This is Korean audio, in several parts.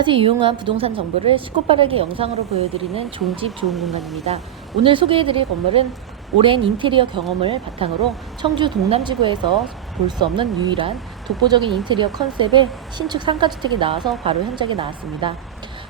안녕하세요. 유용한 부동산 정보를 쉽고 빠르게 영상으로 보여드리는 좋은 집 좋은 공간입니다. 오늘 소개해드릴 건물은 오랜 인테리어 경험을 바탕으로 청주 동남지구에서 볼 수 없는 유일한 독보적인 인테리어 컨셉의 신축 상가주택이 나와서 바로 현장에 나왔습니다.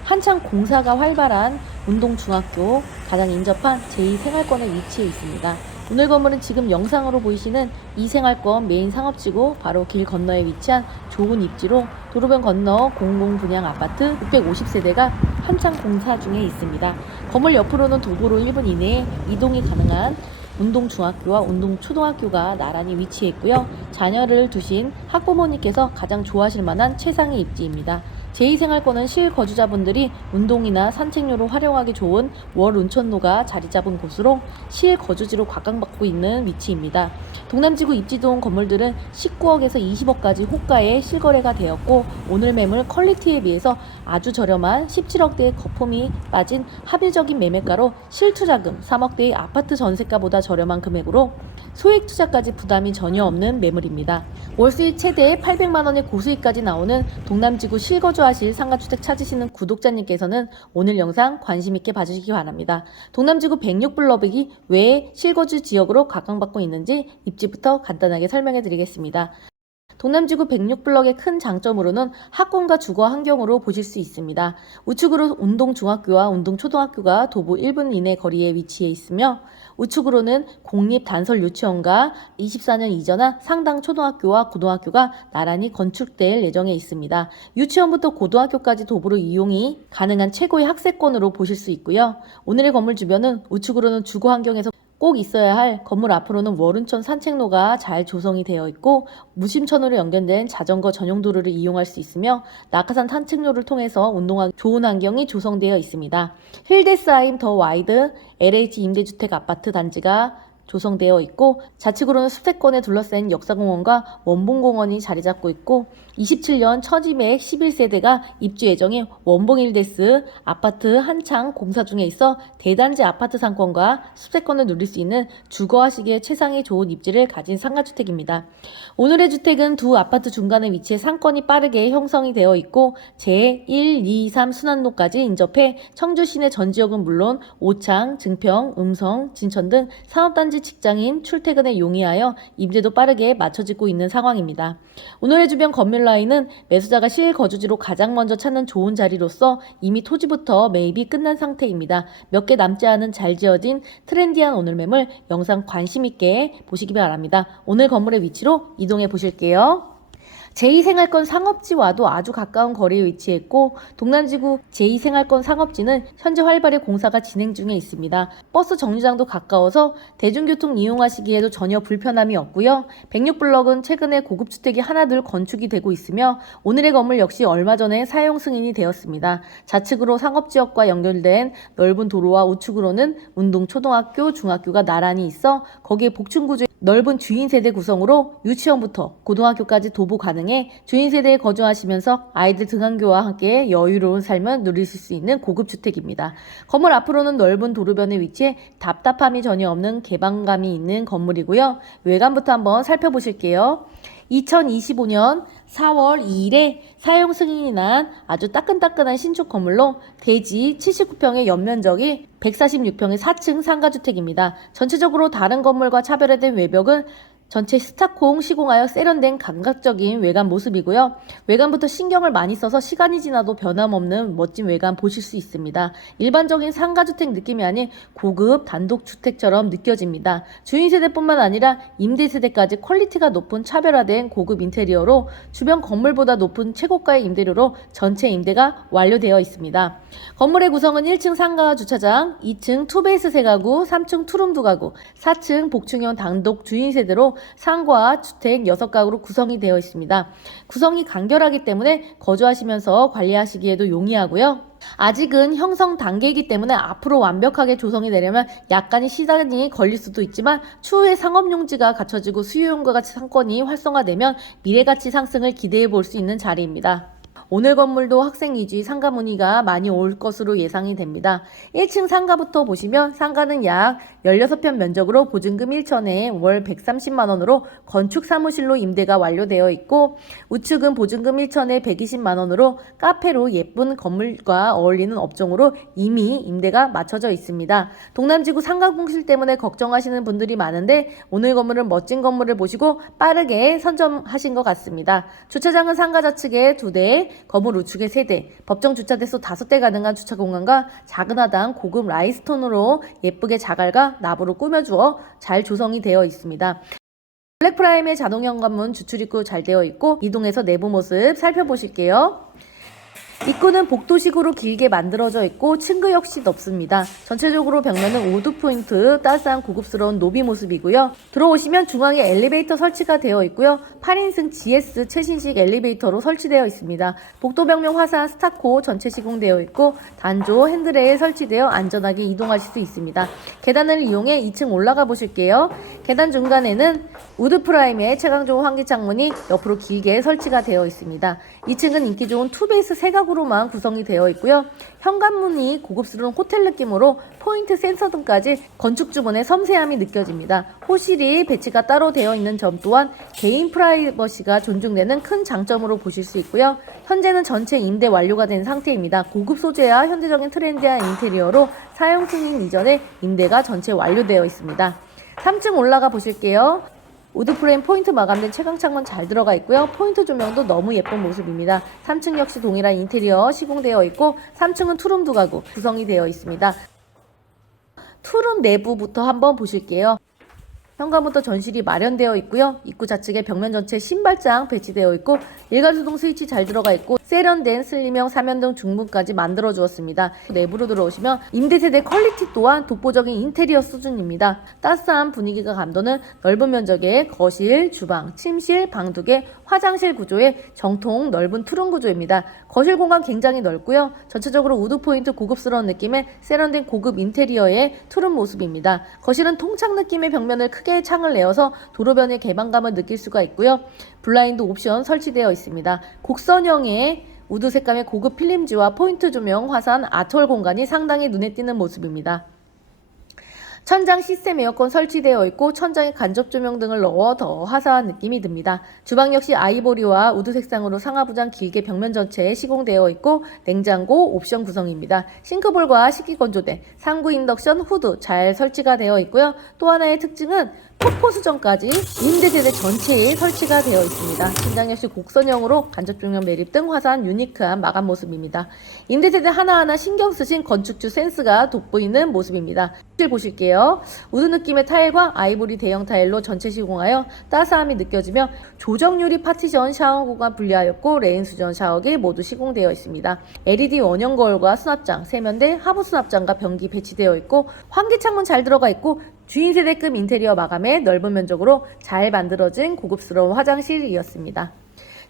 한창 공사가 활발한 운동중학교 가장 인접한 제2생활권에 위치해 있습니다. 오늘 건물은 지금 영상으로 보이시는 이생활권 메인 상업지구 바로 길 건너에 위치한 좋은 입지로 도로변 건너 공공분양 아파트 650세대가 한창 공사 중에 있습니다. 건물 옆으로는 도보로 1분 이내에 이동이 가능한 운동중학교와 운동초등학교가 나란히 위치해 있고요. 자녀를 두신 학부모님께서 가장 좋아하실 만한 최상의 입지입니다. 제2생활권은 실거주자분들이 운동이나 산책로로 활용하기 좋은 월운천로가 자리 잡은 곳으로 실거주지로 각광받고 있는 위치입니다. 동남지구 입지동 건물들은 19억에서 20억까지 호가에 실거래가 되었고 오늘 매물 퀄리티에 비해서 아주 저렴한 17억대의 거품이 빠진 합리적인 매매가로 실투자금 3억대의 아파트 전세가보다 저렴한 금액으로 소액 투자까지 부담이 전혀 없는 매물입니다. 월수익 최대 800만 원의 고수익까지 나오는 동남지구 실거주하실 상가주택 찾으시는 구독자님께서는 오늘 영상 관심 있게 봐주시기 바랍니다. 동남지구 106블럭이 왜 실거주 지역으로 각광받고 있는지 입지부터 간단하게 설명해 드리겠습니다. 동남지구 106블럭의 큰 장점으로는 학군과 주거 환경으로 보실 수 있습니다. 우측으로 운동중학교와 운동초등학교가 도보 1분 이내 거리에 위치해 있으며 우측으로는 공립단설 유치원과 24년 이전한 상당 초등학교와 고등학교가 나란히 건축될 예정에 있습니다. 유치원부터 고등학교까지 도보로 이용이 가능한 최고의 학세권으로 보실 수 있고요. 오늘의 건물 주변은 우측으로는 주거 환경에서 꼭 있어야 할 건물 앞으로는 월운천 산책로가 잘 조성이 되어 있고 무심천으로 연결된 자전거 전용 도로를 이용할 수 있으며 낙하산 산책로를 통해서 운동하기 좋은 환경이 조성되어 있습니다. 힐데스하임 더 와이드 LH 임대주택 아파트 단지가 조성되어 있고 좌측으로는 수색권에 둘러싼 역사공원과 원봉공원이 자리 잡고 있고 27년 처지매액 11세대가 입주 예정인 원봉일데스 아파트 한창 공사 중에 있어 대단지 아파트 상권과 수색권을 누릴 수 있는 주거하시기에 최상의 좋은 입지를 가진 상가주택입니다. 오늘의 주택은 두 아파트 중간에 위치해 상권이 빠르게 형성이 되어 있고 제1, 2, 3 순환로까지 인접해 청주 시내 전 지역은 물론 오창, 증평, 음성, 진천 등 산업단지 직장인 출퇴근에 용이하여 임대도 빠르게 맞춰지고 있는 상황입니다. 오늘의 주변 건물 라인은 매수자가 실거주지로 가장 먼저 찾는 좋은 자리로서 이미 토지부터 매입이 끝난 상태입니다. 몇 개 남지 않은 잘 지어진 트렌디한 오늘 매물 영상 관심 있게 보시기 바랍니다. 오늘 건물의 위치로 이동해 보실게요. 제2생활권 상업지와도 아주 가까운 거리에 위치했고 동남지구 제2생활권 상업지는 현재 활발히 공사가 진행 중에 있습니다. 버스 정류장도 가까워서 대중교통 이용하시기에도 전혀 불편함이 없고요. 106블럭은 최근에 고급 주택이 하나둘 건축이 되고 있으며 오늘의 건물 역시 얼마 전에 사용 승인이 되었습니다. 좌측으로 상업지역과 연결된 넓은 도로와 우측으로는 운동 초등학교, 중학교가 나란히 있어 거기에 복층구조 넓은 주인 세대 구성으로 유치원부터 고등학교까지 도보 가능 해 주인 세대에 거주하시면서 아이들 등한교와 함께 여유로운 삶을 누리실 수 있는 고급 주택입니다. 건물 앞으로는 넓은 도로변에 위치해 답답함이 전혀 없는 개방감이 있는 건물이고요. 외관부터 한번 살펴보실게요. 2025년 4월 2일에 사용 승인이 난 아주 따끈따끈한 신축 건물로 대지 79평의 연면적이 146평의 4층 상가주택입니다. 전체적으로 다른 건물과 차별화된 외벽은 전체 스타콩 시공하여 세련된 감각적인 외관 모습이고요. 외관부터 신경을 많이 써서 시간이 지나도 변함없는 멋진 외관 보실 수 있습니다. 일반적인 상가주택 느낌이 아닌 고급 단독주택처럼 느껴집니다. 주인 세대뿐만 아니라 임대 세대까지 퀄리티가 높은 차별화된 고급 인테리어로 주변 건물보다 높은 최고가의 임대료로 전체 임대가 완료되어 있습니다. 건물의 구성은 1층 상가 주차장, 2층 투베이스 세가구, 3층 투룸 두 가구, 4층 복층형 단독 주인 세대로 상과 주택 6가구로 구성이 되어 있습니다. 구성이 간결하기 때문에 거주하시면서 관리하시기에도 용이하고요. 아직은 형성 단계이기 때문에 앞으로 완벽하게 조성이 되려면 약간의 시간이 걸릴 수도 있지만 추후에 상업용지가 갖춰지고 수요용과 같이 상권이 활성화되면 미래가치 상승을 기대해 볼 수 있는 자리입니다. 오늘 건물도 학생 위주의 상가 문의가 많이 올 것으로 예상이 됩니다. 1층 상가부터 보시면 상가는 약 16평 면적으로 보증금 1천에 월 130만 원으로 건축 사무실로 임대가 완료되어 있고 우측은 보증금 1천에 120만 원으로 카페로 예쁜 건물과 어울리는 업종으로 이미 임대가 맞춰져 있습니다. 동남지구 상가 공실 때문에 걱정하시는 분들이 많은데 오늘 건물은 멋진 건물을 보시고 빠르게 선점하신 것 같습니다. 주차장은 상가 좌측에 두 대, 건물 우측에 세 대, 법정 주차 대수 다섯 대 가능한 주차 공간과 작은 하단 고급 라이스톤으로 예쁘게 자갈과 나무로 꾸며주어 잘 조성이 되어 있습니다. 블랙프라임의 자동 현관문 주출입구 잘 되어 있고 이동해서 내부 모습 살펴보실게요. 입구는 복도식으로 길게 만들어져 있고 층그 역시 높습니다. 전체적으로 벽면은 우드 포인트 따스한 고급스러운 노비 모습이고요. 들어오시면 중앙에 엘리베이터 설치가 되어 있고요. 8인승 GS 최신식 엘리베이터로 설치되어 있습니다. 복도 벽면 화산 스타코 전체 시공되어 있고 단조 핸드레일 설치되어 안전하게 이동하실 수 있습니다. 계단을 이용해 2층 올라가 보실게요. 계단 중간에는 우드 프라임의 채광 좋은 환기 창문이 옆으로 길게 설치가 되어 있습니다. 2층은 인기 좋은 투베이스 세 가구로만 구성이 되어 있고요. 현관문이 고급스러운 호텔 느낌으로 포인트 센서 등까지 건축 주문의 섬세함이 느껴집니다. 호실이 배치가 따로 되어 있는 점 또한 개인 프라이버시가 존중되는 큰 장점으로 보실 수 있고요. 현재는 전체 임대 완료가 된 상태입니다. 고급 소재와 현대적인 트렌디한 인테리어로 사용 승인 이전에 임대가 전체 완료되어 있습니다. 3층 올라가 보실게요. 우드 프레임 포인트 마감된 채광창문 잘 들어가 있고요. 포인트 조명도 너무 예쁜 모습입니다. 3층 역시 동일한 인테리어 시공되어 있고 3층은 투룸 두 가구 구성이 되어 있습니다. 투룸 내부부터 한번 보실게요. 현관부터 전실이 마련되어 있고요. 입구 좌측에 벽면 전체 신발장 배치되어 있고 일괄 수동 스위치 잘 들어가 있고 세련된 슬림형 사면등 중문까지 만들어 주었습니다. 내부로 들어오시면 임대세대 퀄리티 또한 독보적인 인테리어 수준입니다. 따스한 분위기가 감도는 넓은 면적의 거실, 주방, 침실, 방 두 개, 화장실 구조의 정통 넓은 투룸 구조입니다. 거실 공간 굉장히 넓고요. 전체적으로 우드 포인트 고급스러운 느낌의 세련된 고급 인테리어의 투룸 모습입니다. 거실은 통창 느낌의 벽면을 크게 창을 내어서 도로변의 개방감을 느낄 수가 있고요. 블라인드 옵션 설치되어 있습니다. 곡선형의 우드 색감의 고급 필름지와 포인트 조명, 화산, 아트월 공간이 상당히 눈에 띄는 모습입니다. 천장 시스템 에어컨 설치되어 있고 천장에 간접 조명 등을 넣어 더 화사한 느낌이 듭니다. 주방 역시 아이보리와 우드 색상으로 상하부장 길게 벽면 전체에 시공되어 있고 냉장고 옵션 구성입니다. 싱크볼과 식기건조대, 상구 인덕션 후드 잘 설치가 되어 있고요. 또 하나의 특징은 폭포 수정까지 임대세대 전체에 설치가 되어 있습니다. 신장 역시 곡선형으로 간접 조명 매립 등 화사한 유니크한 마감 모습입니다. 임대세대 하나하나 신경 쓰신 건축주 센스가 돋보이는 모습입니다. 실 보실게요. 우드 느낌의 타일과 아이보리 대형 타일로 전체 시공하여 따스함이 느껴지며 조정유리 파티션 샤워 구간 분리하였고 레인 수전 샤워기 모두 시공되어 있습니다. LED 원형 거울과 수납장, 세면대, 하부 수납장과 변기 배치되어 있고 환기 창문 잘 들어가 있고 주인 세대급 인테리어 마감에 넓은 면적으로 잘 만들어진 고급스러운 화장실이었습니다.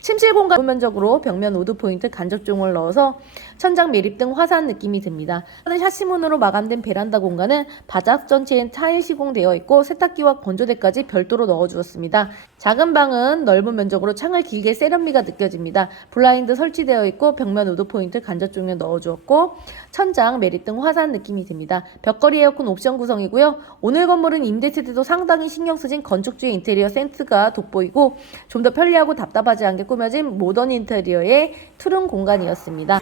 침실 공간 넓은 면적으로 벽면 우드 포인트 간접종을 넣어서 천장 매립 등 화사한 느낌이 듭니다. 샤시문으로 마감된 베란다 공간은 바닥 전체엔 타일 시공되어 있고 세탁기와 건조대까지 별도로 넣어주었습니다. 작은 방은 넓은 면적으로 창을 길게 세련미가 느껴집니다. 블라인드 설치되어 있고 벽면 우드 포인트 간접 조명 넣어주었고 천장 매립 등 화사한 느낌이 듭니다. 벽걸이 에어컨 옵션 구성이고요. 오늘 건물은 임대 세대도 상당히 신경 쓰신 건축주의 인테리어 센스가 돋보이고 좀 더 편리하고 답답하지 않게 꾸며진 모던 인테리어의 투룸 공간이었습니다.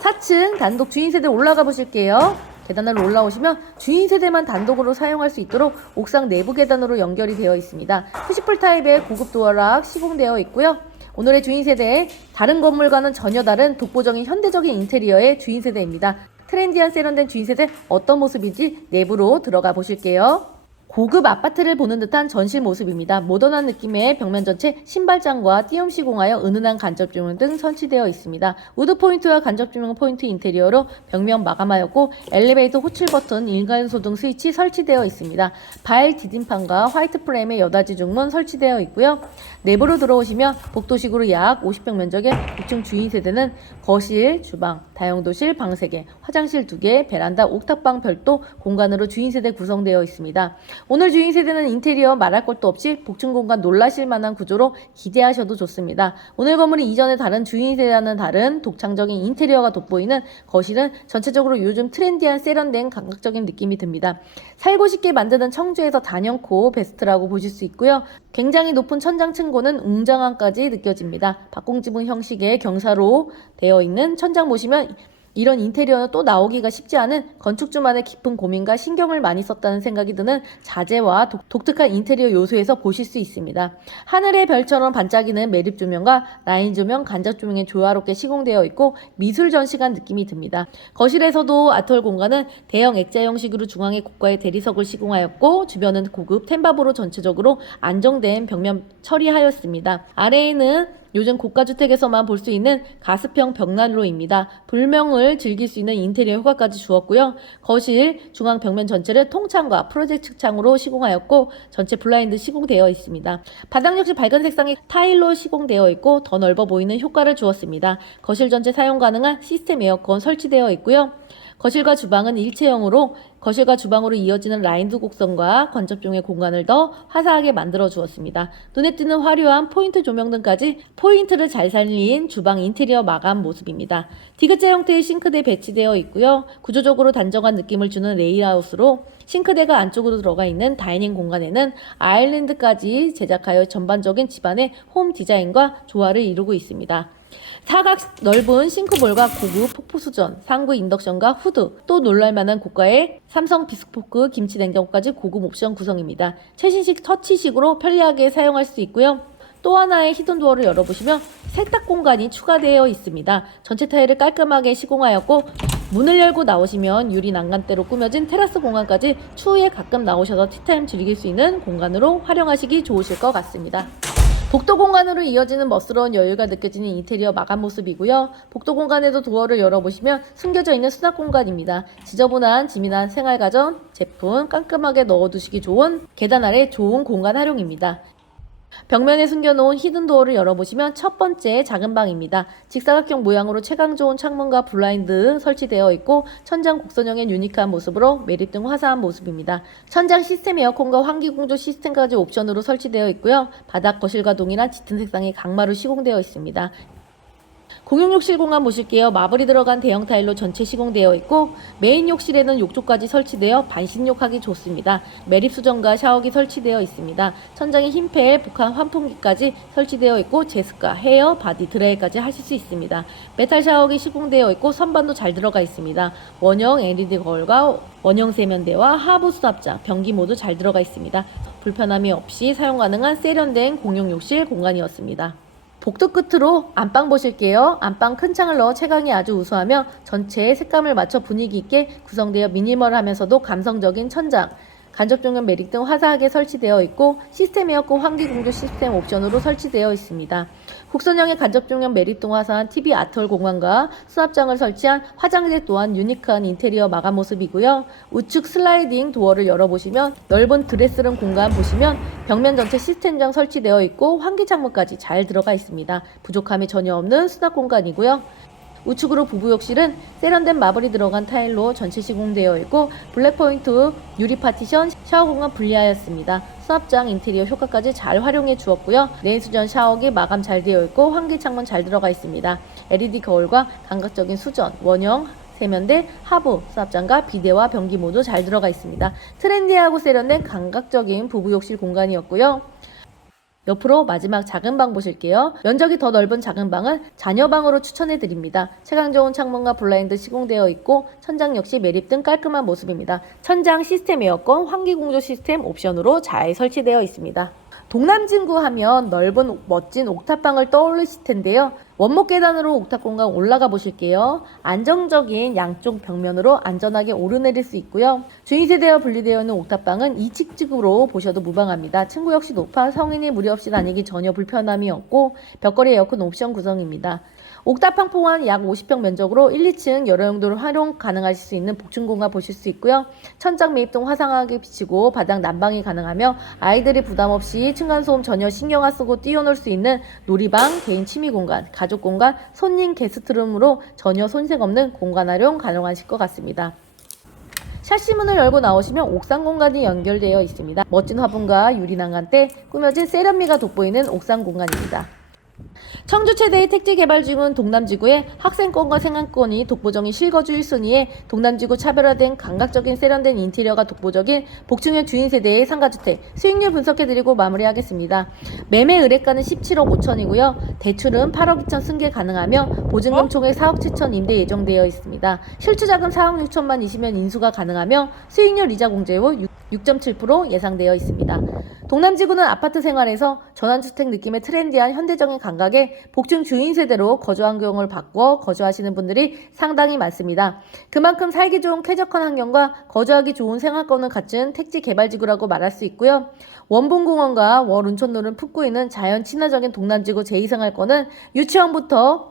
4층 단독 주인 세대 올라가 보실게요. 계단을 올라오시면 주인 세대만 단독으로 사용할 수 있도록 옥상 내부 계단으로 연결이 되어 있습니다. 푸시풀 타입의 고급 도어락 시공되어 있고요. 오늘의 주인 세대 다른 건물과는 전혀 다른 독보적인 현대적인 인테리어의 주인 세대입니다. 트렌디한 세련된 주인 세대 어떤 모습인지 내부로 들어가 보실게요. 고급 아파트를 보는 듯한 전실 모습입니다. 모던한 느낌의 벽면 전체 신발장과 띄엄 시 공하여 은은한 간접 조명 등 설치되어 있습니다. 우드 포인트와 간접 조명 포인트 인테리어로 벽면 마감하였고 엘리베이터 호출 버튼, 일괄 소등 스위치 설치되어 있습니다. 발 디딤판과 화이트 프레임의 여닫이 중문 설치되어 있고요. 내부로 들어오시면 복도식으로 약 50평 면적의 6층 주인 세대는 거실, 주방, 다용도실 방 3개, 화장실 2개, 베란다 옥탑방 별도 공간으로 주인 세대 구성되어 있습니다. 오늘 주인 세대는 인테리어 말할 것도 없이 복층 공간 놀라실 만한 구조로 기대하셔도 좋습니다. 오늘 건물이 이전의 다른 주인 세대와는 다른 독창적인 인테리어가 돋보이는 거실은 전체적으로 요즘 트렌디한 세련된 감각적인 느낌이 듭니다. 살고 싶게 만드는 청주에서 단연코 베스트라고 보실 수 있고요. 굉장히 높은 천장 층고는 웅장함까지 느껴집니다. 박공지붕 형식의 경사로 되어 있는 천장 보시면 이런 인테리어는 또 나오기가 쉽지 않은 건축주만의 깊은 고민과 신경을 많이 썼다는 생각이 드는 자재와 독, 독특한 인테리어 요소에서 보실 수 있습니다. 하늘의 별처럼 반짝이는 매립 조명과 라인 조명, 간접 조명이 조화롭게 시공되어 있고 미술 전시관 느낌이 듭니다. 거실에서도 아톨 공간은 대형 액자 형식으로 중앙에 고가의 대리석을 시공하였고 주변은 고급 템바보로 전체적으로 안정된 벽면 처리하였습니다. 아래에는 요즘 고가주택에서만 볼 수 있는 가스평 벽난로입니다. 불명을 즐길 수 있는 인테리어 효과까지 주었고요. 거실 중앙 벽면 전체를 통창과 프로젝트 창으로 시공하였고 전체 블라인드 시공되어 있습니다. 바닥 역시 밝은 색상의 타일로 시공되어 있고 더 넓어 보이는 효과를 주었습니다. 거실 전체 사용 가능한 시스템 에어컨 설치되어 있고요. 거실과 주방은 일체형으로 거실과 주방으로 이어지는 라인드 곡선과 건접종의 공간을 더 화사하게 만들어 주었습니다. 눈에 띄는 화려한 포인트 조명 등까지 포인트를 잘 살린 주방 인테리어 마감 모습입니다. 디귿자 형태의 싱크대 배치되어 있고요. 구조적으로 단정한 느낌을 주는 레이아웃으로 싱크대가 안쪽으로 들어가 있는 다이닝 공간에는 아일랜드까지 제작하여 전반적인 집안의 홈 디자인과 조화를 이루고 있습니다. 사각 넓은 싱크볼과 고급 폭포 수전, 상부 인덕션과 후드, 또 놀랄만한 고가의 삼성 비스포크 김치 냉장고까지 고급 옵션 구성입니다. 최신식 터치식으로 편리하게 사용할 수 있고요. 또 하나의 히든 도어를 열어보시면 세탁 공간이 추가되어 있습니다. 전체 타일을 깔끔하게 시공하였고 문을 열고 나오시면 유리 난간대로 꾸며진 테라스 공간까지 추후에 가끔 나오셔서 티타임 즐길 수 있는 공간으로 활용하시기 좋으실 것 같습니다. 복도 공간으로 이어지는 멋스러운 여유가 느껴지는 인테리어 마감 모습이고요. 복도 공간에도 도어를 열어보시면 숨겨져 있는 수납 공간입니다. 지저분한 지민한 생활가전 제품 깔끔하게 넣어두시기 좋은 계단 아래 좋은 공간 활용입니다. 벽면에 숨겨놓은 히든 도어를 열어보시면 첫 번째 작은 방입니다. 직사각형 모양으로 채광 좋은 창문과 블라인드 설치되어 있고 천장 곡선형의 유니크한 모습으로 매립 등 화사한 모습입니다. 천장 시스템 에어컨과 환기공조 시스템까지 옵션으로 설치되어 있고요. 바닥 거실과 동일한 짙은 색상의 강마루 시공되어 있습니다. 공용 욕실 공간 보실게요. 마블이 들어간 대형 타일로 전체 시공되어 있고 메인 욕실에는 욕조까지 설치되어 반신욕하기 좋습니다. 매립 수전과 샤워기 설치되어 있습니다. 천장에 흰펠, 북한 환풍기까지 설치되어 있고 제습과 헤어, 바디, 드라이까지 하실 수 있습니다. 메탈 샤워기 시공되어 있고 선반도 잘 들어가 있습니다. 원형 LED 거울과 원형 세면대와 하부 수납장, 변기 모두 잘 들어가 있습니다. 불편함이 없이 사용 가능한 세련된 공용 욕실 공간이었습니다. 복도 끝으로 안방 보실게요. 안방 큰 창을 넣어 채광이 아주 우수하며 전체의 색감을 맞춰 분위기 있게 구성되어 미니멀하면서도 감성적인 천장, 간접 조명 매립 등 화사하게 설치되어 있고 시스템 에어컨 환기 공조 시스템 옵션으로 설치되어 있습니다. 곡선형의 간접 조명 매립 등 화사한 TV 아트홀 공간과 수납장을 설치한 화장대 또한 유니크한 인테리어 마감 모습이고요. 우측 슬라이딩 도어를 열어보시면 넓은 드레스룸 공간 보시면 벽면 전체 시스템장 설치되어 있고 환기 창문까지 잘 들어가 있습니다. 부족함이 전혀 없는 수납 공간이고요. 우측으로 부부욕실은 세련된 마블이 들어간 타일로 전체 시공되어 있고 블랙포인트 유리 파티션 샤워 공간 분리하였습니다. 수납장 인테리어 효과까지 잘 활용해 주었고요. 내수전 샤워기 마감 잘 되어 있고 환기 창문 잘 들어가 있습니다. LED 거울과 감각적인 수전 원형 세면대, 하부, 수납장과 비데와 변기 모두 잘 들어가 있습니다. 트렌디하고 세련된 감각적인 부부욕실 공간이었고요. 옆으로 마지막 작은 방 보실게요. 면적이 더 넓은 작은 방은 자녀 방으로 추천해 드립니다. 채광 좋은 창문과 블라인드 시공되어 있고 천장 역시 매립 등 깔끔한 모습입니다. 천장 시스템 에어컨 환기 공조 시스템 옵션으로 잘 설치되어 있습니다. 동남진구 하면 넓은 멋진 옥탑방을 떠올리실 텐데요. 원목 계단으로 옥탑 공간 올라가 보실게요. 안정적인 양쪽 벽면으로 안전하게 오르내릴 수 있고요. 주인 세대와 분리되어 있는 옥탑방은 2층집으로 보셔도 무방합니다. 층고 역시 높아 성인이 무리 없이 다니기 전혀 불편함이 없고 벽걸이 에어컨 옵션 구성입니다. 옥탑방 포함 약 50평 면적으로 1, 2층 여러 용도로 활용 가능하실 수 있는 복층 공간 보실 수 있고요. 천장 매입 등 화사하게 비치고 바닥 난방이 가능하며 아이들이 부담 없이 층간 소음 전혀 신경 안 쓰고 뛰어놀 수 있는 놀이방, 개인 취미 공간, 가족 공간, 손님 게스트룸으로 전혀 손색 없는 공간 활용 가능하실 것 같습니다. 샤시 문을 열고 나오시면 옥상 공간이 연결되어 있습니다. 멋진 화분과 유리 난간대 꾸며진 세련미가 돋보이는 옥상 공간입니다. 청주 최대의 택지 개발 중은 동남지구의 학생권과 생활권이 독보적인 실거주 1순위에 동남지구 차별화된 감각적인 세련된 인테리어가 독보적인 복층형 주인 세대의 상가주택 수익률 분석해드리고 마무리하겠습니다. 매매 의뢰가는 17억 5천이고요. 대출은 8억 2천 승계 가능하며 보증금 총액 4억 7천 임대 예정되어 있습니다. 실투자금 4억 6천만 이시면 인수가 가능하며 수익률 이자 공제 후 6.7% 예상되어 있습니다. 동남지구는 아파트 생활에서 전환주택 느낌의 트렌디한 현대적인 감각에 복층 주인 세대로 거주 환경을 바꿔 거주하시는 분들이 상당히 많습니다. 그만큼 살기 좋은 쾌적한 환경과 거주하기 좋은 생활권을 갖춘 택지 개발지구라고 말할 수 있고요. 원봉공원과 월운천로를 품고 있는 자연 친화적인 동남지구 제2생활권은 유치원부터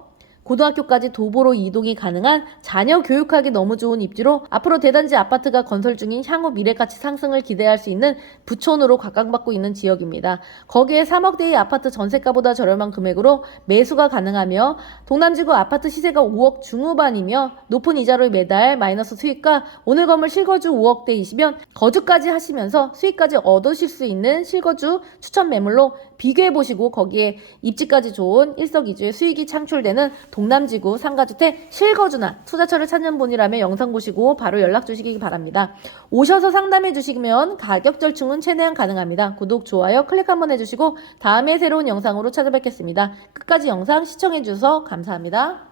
고등학교까지 도보로 이동이 가능한 자녀 교육하기 너무 좋은 입지로 앞으로 대단지 아파트가 건설 중인 향후 미래가치 상승을 기대할 수 있는 부촌으로 각광받고 있는 지역입니다. 거기에 3억대의 아파트 전세가보다 저렴한 금액으로 매수가 가능하며 동남지구 아파트 시세가 5억 중후반이며 높은 이자로 매달 마이너스 수익과 오늘 건물 실거주 5억대이시면 거주까지 하시면서 수익까지 얻으실 수 있는 실거주 추천 매물로 비교해 보시고 거기에 입지까지 좋은 일석이조의 수익이 창출되는 동남지구 상가주택 실거주나 투자처를 찾는 분이라면 영상 보시고 바로 연락 주시기 바랍니다. 오셔서 상담해 주시면 가격 절충은 최대한 가능합니다. 구독, 좋아요 클릭 한번 해주시고 다음에 새로운 영상으로 찾아뵙겠습니다. 끝까지 영상 시청해 주셔서 감사합니다.